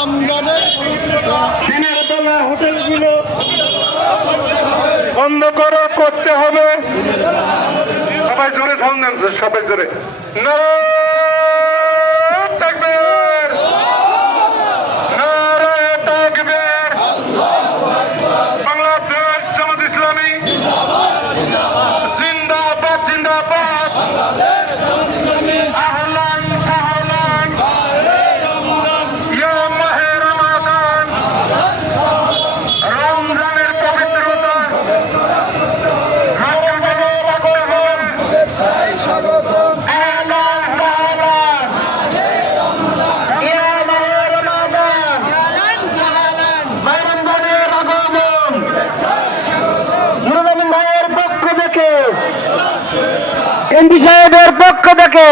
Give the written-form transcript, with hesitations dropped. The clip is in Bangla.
রমজানের দিনের বেলা হোটেলগুলো বন্ধ করতে হবে। সবাই জোরে সাউন্ড দেন, সবাই জোরে। নারায়ে তাকবীর, নারায়ে তাকবীর। বাংলাদেশ জামাত ইসলামী জিন্দাবাদ, জিন্দাবাদ। আহলান সাহলান ইয়া মাহে রমাদান। রমজানের পবিত্রতা এমপি সাহেবের পক্ষ থেকে